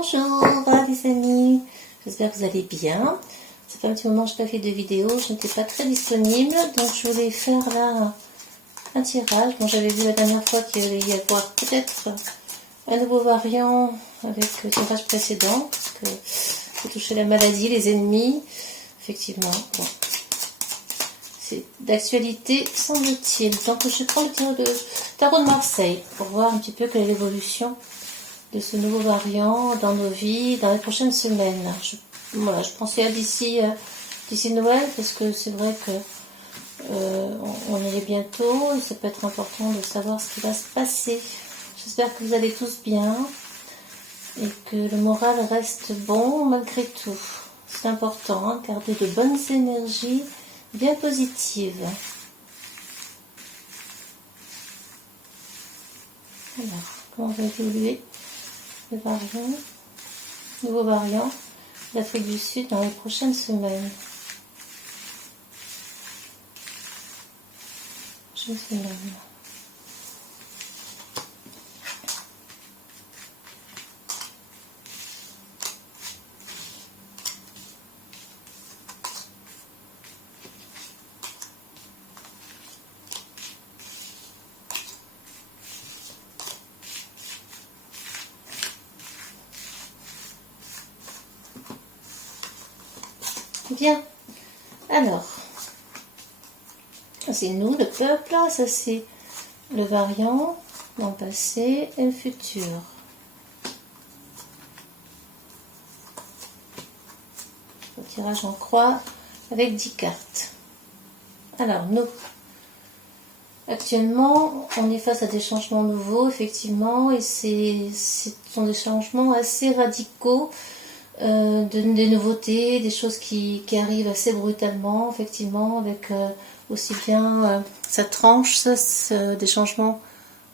Bonjour les amis, j'espère que vous allez bien. Ça fait un petit moment que je n'ai pas fait de vidéo, je n'étais pas très disponible, donc je voulais faire là un tirage. Bon, j'avais vu la dernière fois qu'il allait y avoir peut-être un nouveau variant avec le tirage précédent, parce que faut toucher la maladie, les ennemis, effectivement. Bon. C'est d'actualité, semble-t-il. Donc je prends le tarot de Marseille pour voir un petit peu quelle est l'évolution de ce nouveau variant dans nos vies, dans les prochaines semaines. Voilà, je pensais à d'ici Noël, parce que c'est vrai que on y est bientôt, et ça peut être important de savoir ce qui va se passer. J'espère que vous allez tous bien, et que le moral reste bon malgré tout. C'est important, hein, garder de bonnes énergies bien positives. Alors, comment va évoluer le nouveau variant d'Afrique du Sud dans les prochaines semaines. Bien, alors, c'est nous, le peuple, ça c'est le variant dans le passé et le futur. Le tirage en croix avec 10 cartes. Alors, nous, actuellement, on est face à des changements nouveaux, effectivement, et ce sont des changements assez radicaux. Des nouveautés, des choses qui arrivent assez brutalement, effectivement, avec aussi bien ça tranche, des changements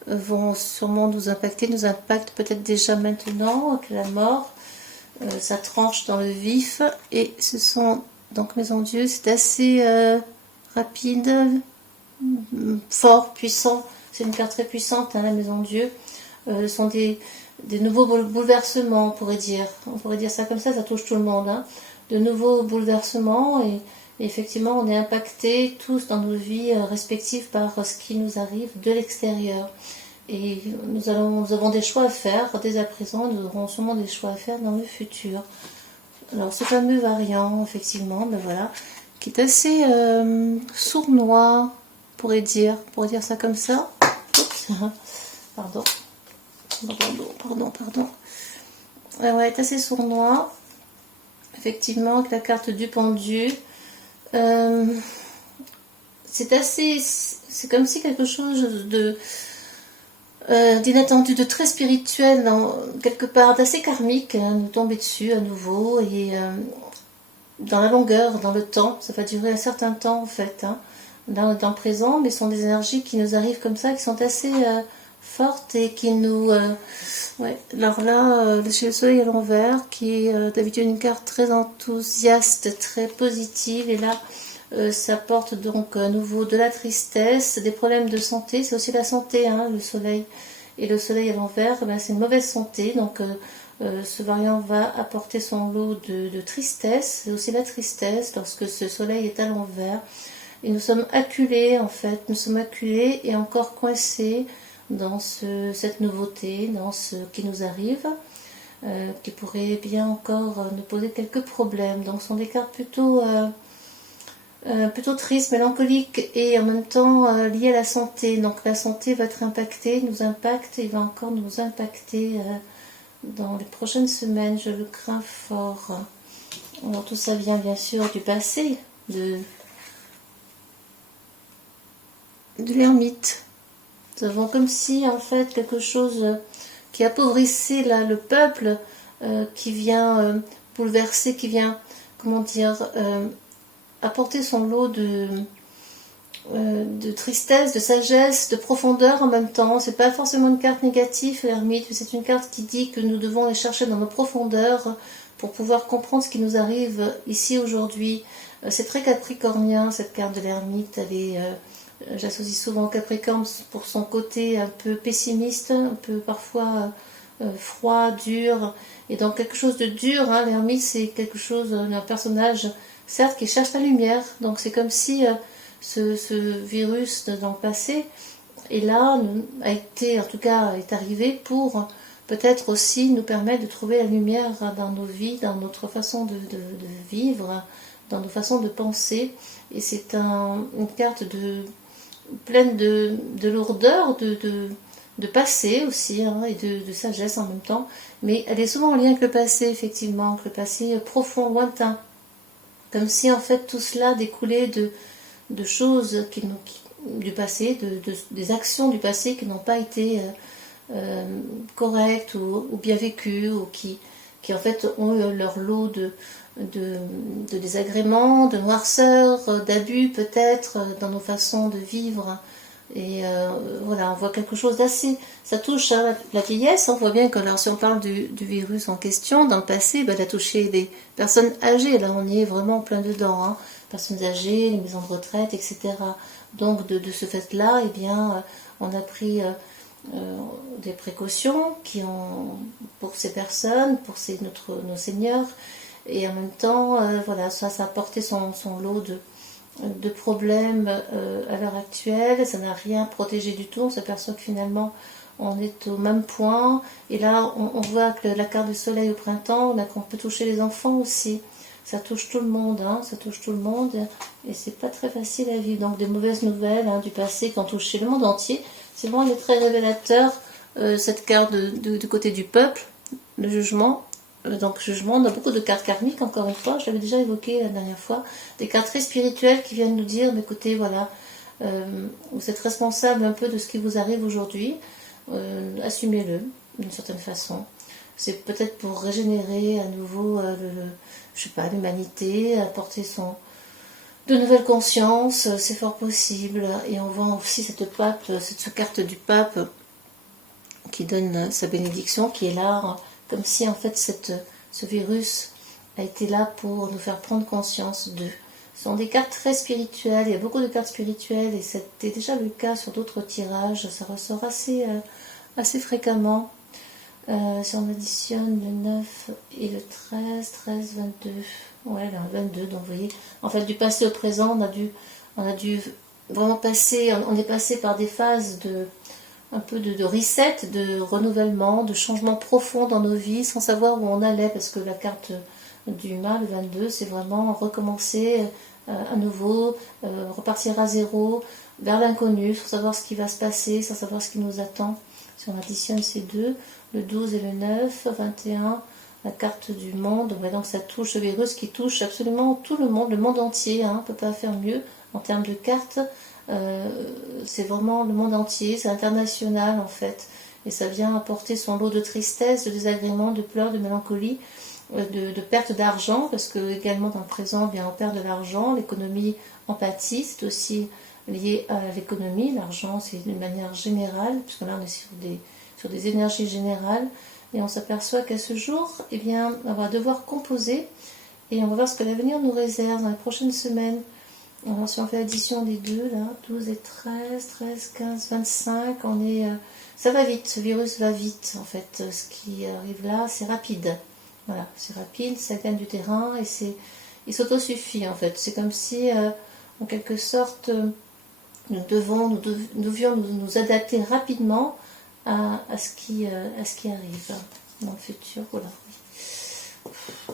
vont sûrement nous impactent peut-être déjà maintenant, avec la mort, ça tranche dans le vif, et ce sont, donc Maison Dieu, c'est assez rapide, fort, puissant, c'est une carte très puissante, hein, la Maison Dieu, ce sont des nouveaux bouleversements, on pourrait dire ça comme ça touche tout le monde, hein. De nouveaux bouleversements, et effectivement on est impactés tous dans nos vies respectives par ce qui nous arrive de l'extérieur, et nous avons des choix à faire dès à présent, nous aurons sûrement des choix à faire dans le futur. Alors ce fameux variant, effectivement, ben voilà, qui est assez sournois, on pourrait dire ça comme ça. Oups, pardon. Ouais, est assez sournois, effectivement, avec la carte du pendu. C'est comme si quelque chose d'inattendu, de très spirituel, quelque part d'assez karmique, hein, nous tombait dessus à nouveau, et dans la longueur, dans le temps, ça va durer un certain temps en fait, hein, dans le présent, mais ce sont des énergies qui nous arrivent comme ça, qui sont assez forte, et qui nous ouais, alors là chez le soleil à l'envers, qui est d'habitude une carte très enthousiaste, très positive, et là ça porte donc à nouveau de la tristesse, des problèmes de santé. C'est aussi la santé, hein, le soleil, et le soleil à l'envers, ben, c'est une mauvaise santé, donc ce variant va apporter son lot de tristesse. C'est aussi la tristesse lorsque ce soleil est à l'envers, et nous sommes acculés, en fait, et encore coincés dans cette nouveauté, dans ce qui nous arrive, qui pourrait bien encore nous poser quelques problèmes. Donc ce sont des cartes plutôt tristes, mélancoliques, et en même temps liées à la santé. Donc la santé va être impactée, et va encore nous impacter dans les prochaines semaines, je le crains fort. Alors tout ça vient bien sûr du passé, de l'ermite. Nous avons comme si, en fait, quelque chose qui appauvrissait là, le peuple, qui vient bouleverser, qui vient, comment dire, apporter son lot de tristesse, de sagesse, de profondeur en même temps. C'est pas forcément une carte négative, l'ermite, mais c'est une carte qui dit que nous devons aller chercher dans nos profondeurs pour pouvoir comprendre ce qui nous arrive ici aujourd'hui. C'est très capricornien, cette carte de l'ermite. Elle est j'associe souvent Capricorne pour son côté un peu pessimiste, un peu parfois froid, dur, et donc quelque chose de dur, hein. L'ermite c'est quelque chose, un personnage certes qui cherche la lumière, donc c'est comme si ce virus dans le passé, et là a été, en tout cas est arrivé pour peut-être aussi nous permettre de trouver la lumière dans nos vies, dans notre façon de vivre, dans nos façons de penser, et c'est une carte pleine de lourdeur, de passé aussi, hein, et de sagesse en même temps, mais elle est souvent en lien avec le passé, effectivement, avec le passé profond, lointain, comme si en fait tout cela découlait de choses du passé, des actions du passé qui n'ont pas été correctes ou bien vécues, ou qui en fait ont eu leur lot de désagréments, de noirceur, d'abus peut-être dans nos façons de vivre. Et voilà, on voit quelque chose d'assez... Ça touche la vieillesse, on voit bien que alors, si on parle du virus en question, dans le passé, elle a touché des personnes âgées, là on y est vraiment plein dedans, hein. Personnes âgées, les maisons de retraite, etc. Donc de ce fait-là, eh bien, on a pris des précautions pour ces personnes, pour nos seigneurs, et en même temps, voilà, ça a apporté son lot de problèmes à l'heure actuelle, ça n'a rien protégé du tout, on s'aperçoit que finalement on est au même point, et là on voit que la carte du soleil au printemps, qu'on peut toucher les enfants aussi, ça touche tout le monde, hein, ça touche tout le monde, et c'est pas très facile à vivre, donc des mauvaises nouvelles hein, du passé qui ont touché le monde entier, c'est vraiment très révélateur, cette carte du côté du peuple, le jugement. Donc jugement, on a beaucoup de cartes karmiques, encore une fois, je l'avais déjà évoqué la dernière fois, des cartes très spirituelles qui viennent nous dire, écoutez, voilà, vous êtes responsable un peu de ce qui vous arrive aujourd'hui, assumez-le d'une certaine façon. C'est peut-être pour régénérer à nouveau, je sais pas, l'humanité, apporter de nouvelles consciences, c'est fort possible. Et on voit aussi cette carte du pape qui donne sa bénédiction, qui est là, comme si en fait ce virus a été là pour nous faire prendre conscience d'eux. Ce sont des cartes très spirituelles, il y a beaucoup de cartes spirituelles, et c'était déjà le cas sur d'autres tirages, ça ressort assez fréquemment. Si on additionne le 9 et le 13, 22, ouais, le 22, donc vous voyez, en fait du passé au présent, on a dû vraiment on est passé par des phases un peu de reset, de renouvellement, de changement profond dans nos vies, sans savoir où on allait, parce que la carte du mât, le 22, c'est vraiment recommencer à nouveau, repartir à zéro, vers l'inconnu, sans savoir ce qui va se passer, sans savoir ce qui nous attend. Si on additionne ces deux, le 12 et le 9, 21, la carte du monde, ouais, donc ça touche ce virus qui touche absolument tout le monde entier, hein, on ne peut pas faire mieux en termes de cartes. C'est vraiment le monde entier, c'est international en fait, et ça vient apporter son lot de tristesse, de désagréments, de pleurs, de mélancolie, de perte d'argent, parce que également dans le présent, bien, on perd de l'argent, l'économie en pâtit, c'est aussi lié à l'économie, l'argent c'est d'une manière générale, puisque là on est sur des énergies générales, et on s'aperçoit qu'à ce jour, eh bien, on va devoir composer, et on va voir ce que l'avenir nous réserve dans les prochaines semaines. Alors si on fait l'addition des deux, là, 12 et 13, 15, 25, ça va vite, ce virus va vite, en fait. Ce qui arrive là, c'est rapide. Voilà, c'est rapide, ça gagne du terrain, et il s'autosuffit, en fait. C'est comme si, en quelque sorte, nous devions nous adapter rapidement à ce qui arrive dans le futur. Voilà.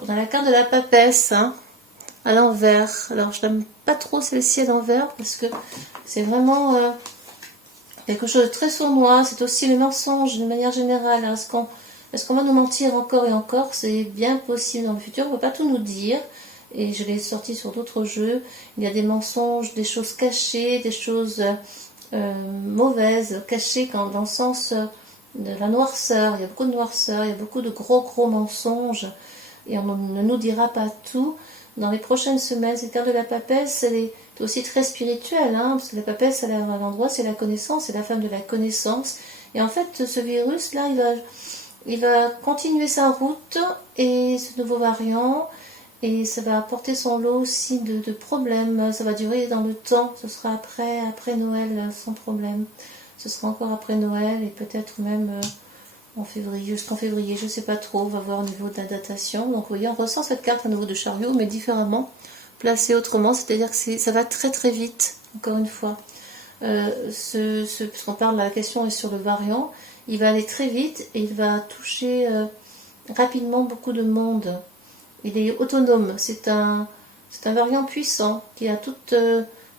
On a la carte de la papesse, hein, à l'envers. Alors je n'aime pas trop celle-ci à l'envers parce que c'est vraiment quelque chose de très sournois. C'est aussi le mensonge de manière générale. Est-ce qu'on va nous mentir encore et encore? C'est bien possible dans le futur, on ne peut pas tout nous dire. Et je l'ai sorti sur d'autres jeux. Il y a des mensonges, des choses cachées, des choses mauvaises, cachées dans le sens de la noirceur. Il y a beaucoup de noirceur, il y a beaucoup de gros mensonges. Et on ne nous dira pas tout. Dans les prochaines semaines, cette carte de la papesse, elle est aussi très spirituelle, hein, parce que la papesse, à l'endroit, c'est la connaissance, c'est la femme de la connaissance. Et en fait, ce virus-là, il va continuer sa route, et ce nouveau variant, et ça va apporter son lot aussi de problèmes. Ça va durer dans le temps, ce sera après Noël sans problème. Ce sera encore après Noël, et peut-être même en février, jusqu'en février, je ne sais pas trop, on va voir au niveau de la datation. Donc vous voyez, on ressent cette carte à nouveau de chariot, mais différemment, placée autrement, c'est-à-dire que ça va très très vite, encore une fois. Puisqu'on parle, la question est sur le variant, il va aller très vite et il va toucher rapidement beaucoup de monde. Il est autonome, c'est un variant puissant qui a toute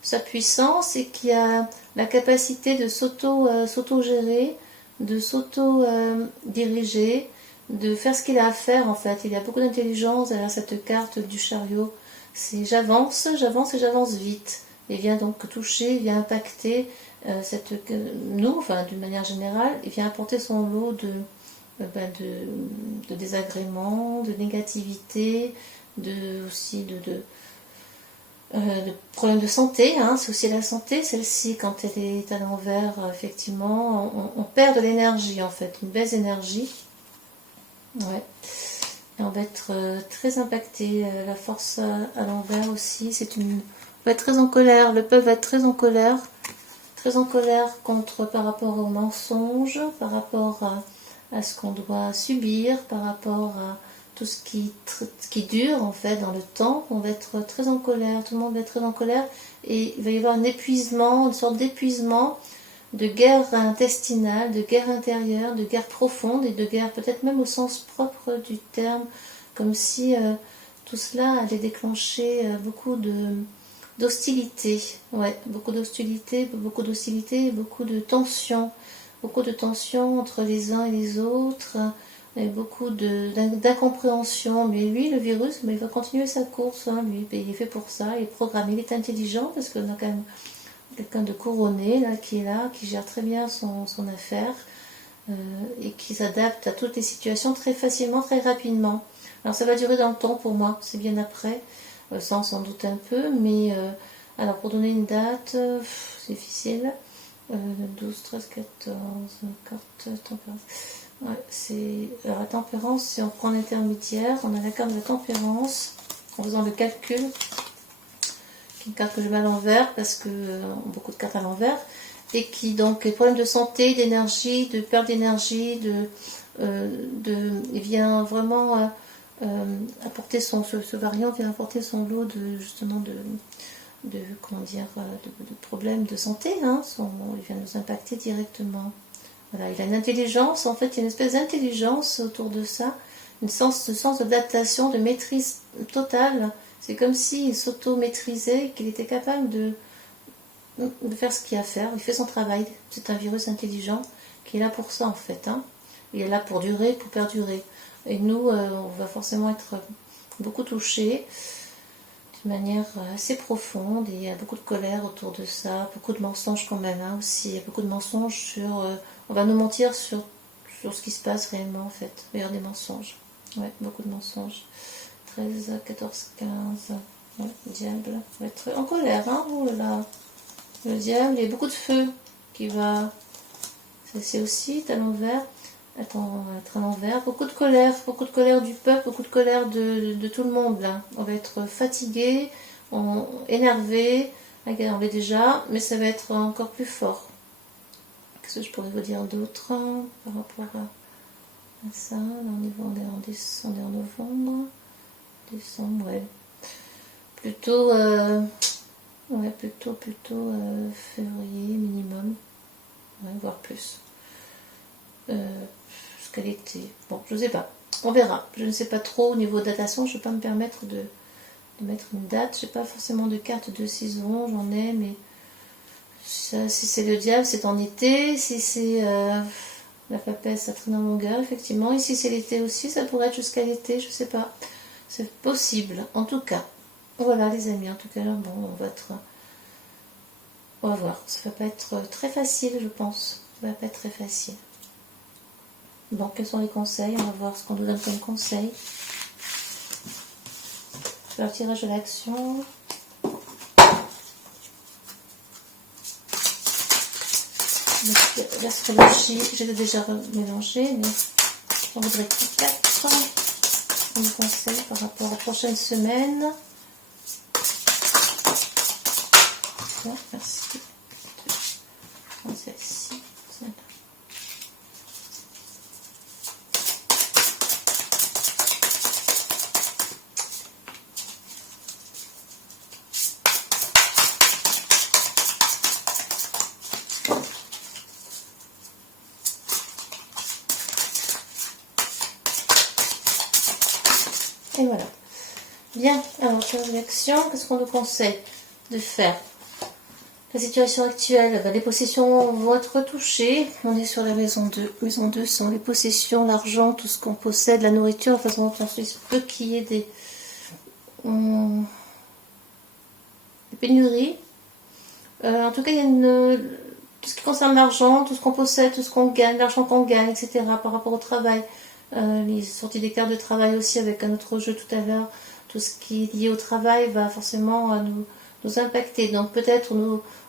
sa puissance et qui a la capacité de s'auto-gérer, de s'auto-diriger, de faire ce qu'il a à faire en fait. Il y a beaucoup d'intelligence derrière cette carte du chariot. C'est j'avance et j'avance vite. Il vient donc toucher, il vient impacter nous, enfin d'une manière générale, il vient apporter son lot de désagréments, de négativité, aussi de problèmes de santé, hein. C'est aussi la santé, celle-ci, quand elle est à l'envers, effectivement, on perd de l'énergie en fait, une baisse d'énergie. Ouais. Et on va être très impacté, la force à l'envers aussi, on va être très en colère, le peuple va être très en colère par rapport aux mensonges, par rapport à ce qu'on doit subir, par rapport à tout ce qui dure en fait dans le temps. On va être très en colère, tout le monde va être très en colère et il va y avoir un épuisement, une sorte d'épuisement, de guerre intestinale, de guerre intérieure, de guerre profonde et de guerre peut-être même au sens propre du terme, comme si tout cela allait déclencher d'hostilité, ouais, beaucoup d'hostilité, beaucoup de tension entre les uns et les autres, et beaucoup d'incompréhension. Mais lui, le virus, mais il va continuer sa course, hein, lui, il est fait pour ça, il est programmé, il est intelligent, parce qu'on a quand même quelqu'un de couronné, là, qui gère très bien son affaire, et qui s'adapte à toutes les situations très facilement, très rapidement. Alors ça va durer dans le temps pour moi, c'est bien après, ça on s'en doute un peu, mais alors pour donner une date, c'est difficile. 12, 13, 14, carte tempérance. Ouais, alors la tempérance, si on prend l'intermédiaire, on a la carte de la tempérance, en faisant le calcul, qui est une carte que je mets à l'envers, parce que beaucoup de cartes à l'envers, et qui donc les problèmes de santé, d'énergie, de perte d'énergie, il vient vraiment apporter ce variant vient apporter son lot de problèmes de santé, hein, il vient nous impacter directement. Voilà, il a une intelligence, en fait, il y a une espèce d'intelligence autour de ça, un sens d'adaptation, de maîtrise totale. C'est comme s'il s'auto-maîtrisait, qu'il était capable de faire ce qu'il y a à faire. Il fait son travail. C'est un virus intelligent qui est là pour ça, en fait, hein. Il est là pour durer, pour perdurer. Et nous, on va forcément être beaucoup touchés, de manière assez profonde, et il y a beaucoup de colère autour de ça, beaucoup de mensonges quand même, hein, aussi. Il y a beaucoup de mensonges sur... on va nous mentir sur ce qui se passe réellement, en fait. Il va y avoir des mensonges. Ouais, beaucoup de mensonges. 13, 14, 15... Ouais, le diable va être en colère, hein. Oh là là. Le diable, il y a beaucoup de feu qui va... C'est aussi à l'envers. Attends, on va être à l'envers. Beaucoup de colère du peuple, beaucoup de colère de tout le monde là. On va être fatigué, énervé, on l'est déjà, mais ça va être encore plus fort. Qu'est-ce que je pourrais vous dire d'autre par rapport à ça? Là, on est en novembre, décembre, ouais. Plutôt février minimum, ouais, voire plus. Jusqu'à l'été. Bon, je ne sais pas. On verra. Je ne sais pas trop au niveau de datation. Je ne vais pas me permettre de mettre une date. Je n'ai pas forcément de carte de saison. J'en ai, mais ça, si c'est le diable, c'est en été. Si c'est la papesse, ça traîne en longueur, effectivement. Et si c'est l'été aussi, ça pourrait être jusqu'à l'été. Je ne sais pas. C'est possible. En tout cas. Voilà, les amis. En tout cas, bon, on va voir. Ça ne va pas être très facile, je pense. Ça ne va pas être très facile. Bon, quels sont les conseils? On va voir ce qu'on nous donne comme conseil. Je vais faire le tirage de l'action. L'astrologie, j'ai déjà mélangé, mais j'en voudrais 4 comme conseil par rapport aux prochaines semaines. Bon, merci. Celle-ci. Et voilà. Bien, alors, sur réaction, qu'est-ce qu'on nous conseille de faire? La situation actuelle, les possessions vont être retouchées. On est sur la maison 2. Maison 2 sont les possessions, l'argent, tout ce qu'on possède, la nourriture, la façon dont on se peut qu'il y ait des pénuries. En tout cas, il y a tout ce qui concerne l'argent, tout ce qu'on possède, tout ce qu'on gagne, l'argent qu'on gagne, etc. par rapport au travail. Les sorties des cartes de travail aussi avec un autre jeu tout à l'heure. Tout ce qui est lié au travail va forcément nous impacter. Donc peut-être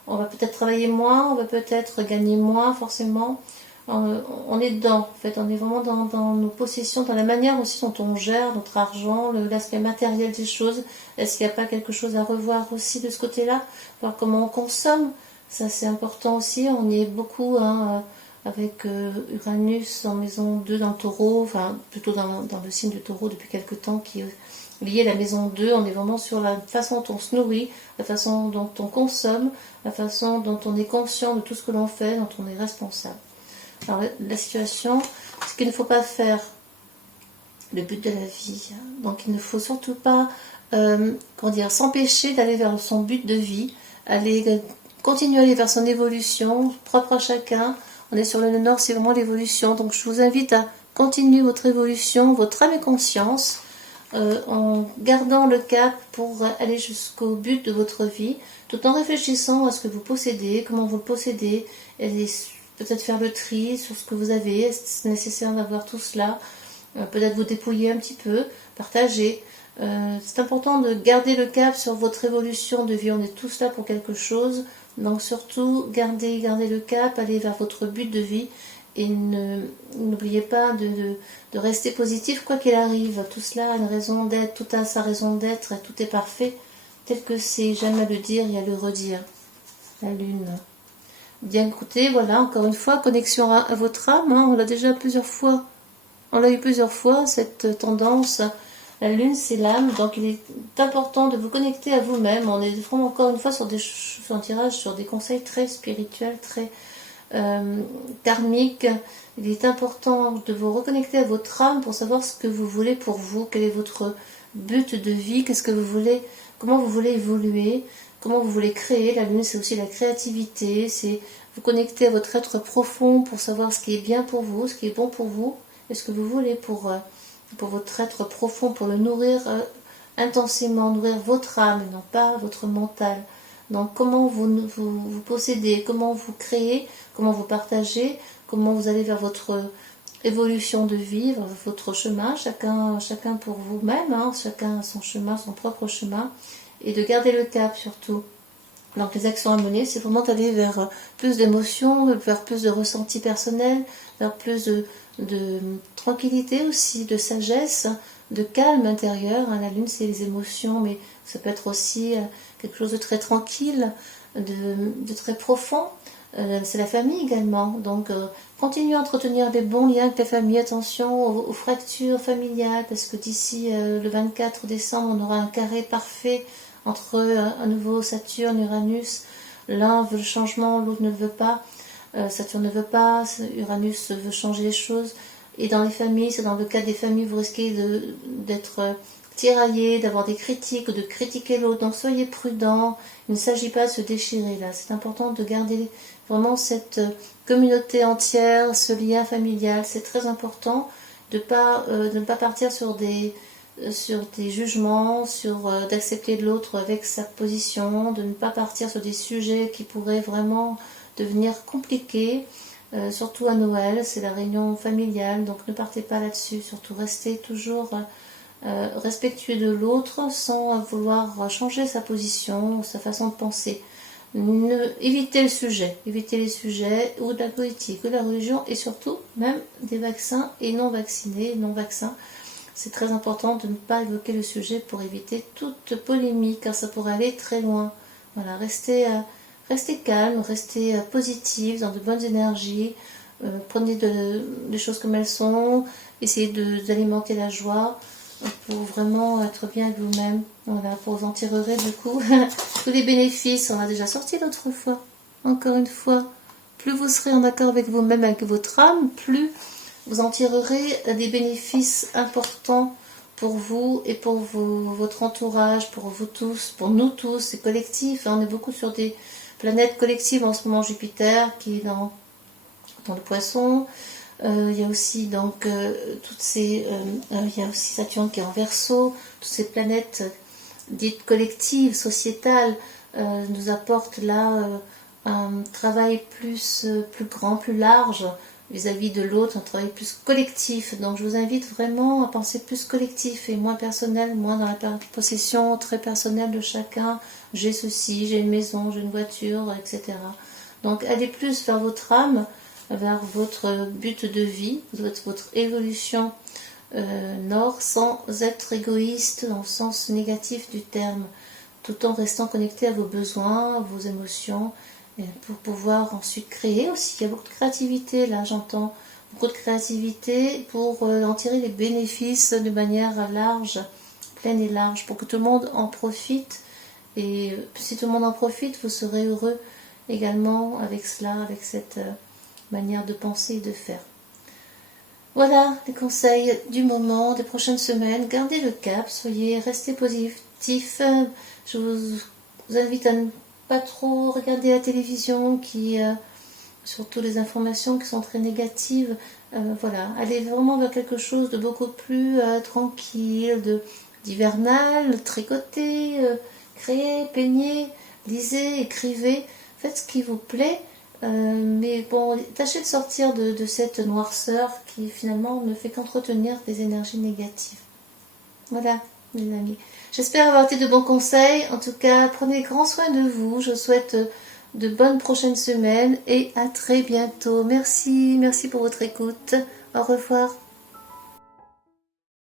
on va peut-être travailler moins, on va peut-être gagner moins forcément. On est dedans, en fait, on est vraiment dans nos possessions, dans la manière aussi dont on gère notre argent, l'aspect matériel des choses. Est-ce qu'il n'y a pas quelque chose à revoir aussi de ce côté-là? Voir comment on consomme, ça c'est important aussi. On y est beaucoup avec Uranus en maison 2 dans le taureau, enfin plutôt dans le signe du taureau depuis quelque temps qui est lié à la maison 2. On est vraiment sur la façon dont on se nourrit, la façon dont on consomme, la façon dont on est conscient de tout ce que l'on fait, dont on est responsable. Alors la situation, ce qu'il ne faut pas faire, le but de la vie. Donc il ne faut surtout pas s'empêcher d'aller vers son but de vie, continuer à aller vers son évolution, propre à chacun. On est sur le nord, c'est vraiment l'évolution. Donc je vous invite à continuer votre évolution, votre âme et conscience, en gardant le cap pour aller jusqu'au but de votre vie, tout en réfléchissant à ce que vous possédez, comment vous le possédez, et peut-être faire le tri sur ce que vous avez. Est-ce nécessaire d'avoir tout cela? Peut-être vous dépouiller un petit peu, partager. C'est important de garder le cap sur votre évolution de vie. On est tous là pour quelque chose. Donc surtout, gardez le cap, allez vers votre but de vie. Et n'oubliez pas de rester positif quoi qu'il arrive. Tout cela a une raison d'être, tout a sa raison d'être, et tout est parfait. Tel que c'est, j'aime à le dire et à le redire. La lune. Bien écoutez, voilà, encore une fois, connexion à votre âme. On l'a déjà plusieurs fois. On l'a eu plusieurs fois, cette tendance. La lune, c'est l'âme, donc il est important de vous connecter à vous-même. On est vraiment encore une fois sur un tirage sur des conseils très spirituels, très karmiques. Il est important de vous reconnecter à votre âme pour savoir ce que vous voulez pour vous, quel est votre but de vie, qu'est-ce que vous voulez, comment vous voulez évoluer, comment vous voulez créer. La lune, c'est aussi la créativité, c'est vous connecter à votre être profond pour savoir ce qui est bien pour vous, ce qui est bon pour vous, et ce que vous voulez pour votre être profond, pour le nourrir intensément, nourrir votre âme, et non pas votre mental. Donc comment vous possédez, comment vous créez, comment vous partagez, comment vous allez vers votre évolution de vie, vers votre chemin, chacun pour vous-même, chacun son chemin, son propre chemin, et de garder le cap surtout. Donc les actions à mener, c'est vraiment d'aller vers plus d'émotions, vers plus de ressentis personnels, vers plus de tranquillité aussi, de sagesse, de calme intérieur. La lune, c'est les émotions, mais ça peut être aussi quelque chose de très tranquille, de très profond. C'est la famille également. Donc continuez à entretenir des bons liens avec la famille. Attention aux fractures familiales, parce que d'ici le 24 décembre, on aura un carré parfait entre un nouveau Saturne, Uranus. L'un veut le changement, l'autre ne le veut pas. Saturne ne veut pas, Uranus veut changer les choses. Et dans les familles, c'est dans le cas des familles, vous risquez d'être tiraillé, d'avoir des critiques, de critiquer l'autre. Donc soyez prudents, il ne s'agit pas de se déchirer là. C'est important de garder vraiment cette communauté entière, ce lien familial. C'est très important de ne pas partir sur des jugements, d'accepter l'autre avec sa position, de ne pas partir sur des sujets qui pourraient vraiment devenir compliqués. Surtout à Noël, c'est la réunion familiale, donc ne partez pas là-dessus. Surtout restez toujours respectueux de l'autre sans vouloir changer sa position ou sa façon de penser. Évitez les sujets ou de la politique ou de la religion, et surtout même des vaccins et non vaccinés, non vaccins. C'est très important de ne pas évoquer le sujet pour éviter toute polémique, car ça pourrait aller très loin. Voilà, restez calme, restez positif, dans de bonnes énergies, prenez les choses comme elles sont, essayez d'alimenter la joie pour vraiment être bien avec vous-même. Voilà, pour vous en tirerez du coup tous les bénéfices. On a déjà sorti l'autre fois. Encore une fois, plus vous serez en accord avec vous-même, avec votre âme, plus vous en tirerez des bénéfices importants pour vous et pour votre entourage, pour vous tous, pour nous tous, c'est collectif. On est beaucoup sur des planètes collectives en ce moment. Jupiter qui est dans le Poisson. Il y a aussi donc il y a aussi Saturne qui est en Verseau. Toutes ces planètes dites collectives, sociétales, nous apportent là un travail plus grand, plus large vis-à-vis de l'autre, un travail plus collectif. Donc je vous invite vraiment à penser plus collectif et moins personnel, moins dans la possession très personnelle de chacun. J'ai ceci, j'ai une maison, j'ai une voiture, etc. Donc allez plus vers votre âme, vers votre but de vie, votre évolution nord, sans être égoïste dans le sens négatif du terme, tout en restant connecté à vos besoins, à vos émotions, et pour pouvoir ensuite créer aussi. Il y a beaucoup de créativité là, j'entends beaucoup de créativité pour en tirer les bénéfices de manière large, pleine et large, pour que tout le monde en profite. Et si tout le monde en profite, vous serez heureux également avec cela, avec cette manière de penser et de faire. Voilà les conseils du moment, des prochaines semaines. Gardez le cap, restez positif. Je vous invite à ne pas trop regarder la télévision, surtout les informations qui sont très négatives. Voilà, allez vraiment vers quelque chose de beaucoup plus tranquille, d'hivernal, tricoter, créer, peigner, lisez, écrivez, faites ce qui vous plaît. Mais bon, tâchez de sortir de cette noirceur qui finalement ne fait qu'entretenir des énergies négatives. Voilà, mes amis. J'espère avoir été de bons conseils. En tout cas, prenez grand soin de vous. Je vous souhaite de bonnes prochaines semaines et à très bientôt. Merci pour votre écoute. Au revoir.